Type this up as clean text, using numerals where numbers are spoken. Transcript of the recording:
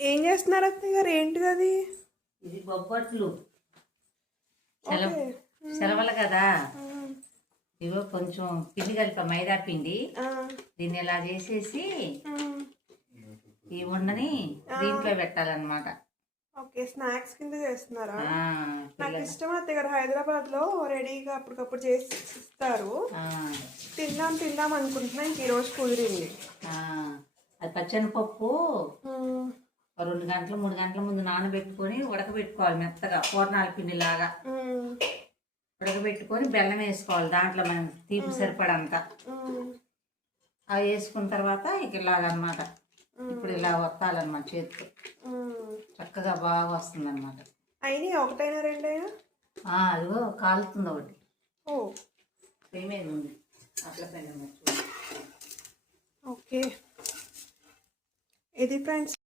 ఏం చేస్తున్నారు అత్తయ్య గారు? ఏంటిది అది? ఇది బొబ్బట్లు. ఓకే. సెలవులు కదా, ఇగో కొంచెం పిండి కలిపా, మైదా పిండి. ఆ, దీన్ని ఇలా చేసేసి ఆ, ఈ ఉండని దీంట్లో పెట్టాలన్నమాట. ఓకే. స్నాక్స్ కింద చేస్తున్నారా? ఆ, నాకు ఇష్టం అత్తయ్య గారు. హైదరాబాద్లో రెడీగా అప్పటికప్పుడు చేసి ఇస్తారు. ఆ, తిందాం తిందాం అనుకుంటున్నా, ఇంక ఈరోజు కుదిరింది. ఆ, అది పచ్చనిపప్పు ఉమ్, 2 గంటలు 3 గంటల ముందు నానబెట్టుకొని ఉడకబెట్టుకోవాలి మెత్తగా, పూర్ణాల పిండి లాగా ఉమ్, ఉడకబెట్టుకొని బెల్లం వేసుకోవాలి దాంట్లో, మనం తీపి సరిపడంత. ఉమ్, అవి వేసుకున్న తర్వాత ఇక ఇలాగనమాట. ఇప్పుడు ఇలా వత్తాలన్నమాట చేతితో, ఉమ్. చక్కగా బాగా వస్తుంది అనమాట. అయినాయి ఒకటైనా రెండైనా? అదిగో కాలుతుంది ఒకటి, ఓ, ఏమేది ఉంది అట్లా పైన. ఓకే. ఇది ఫ్రెండ్స్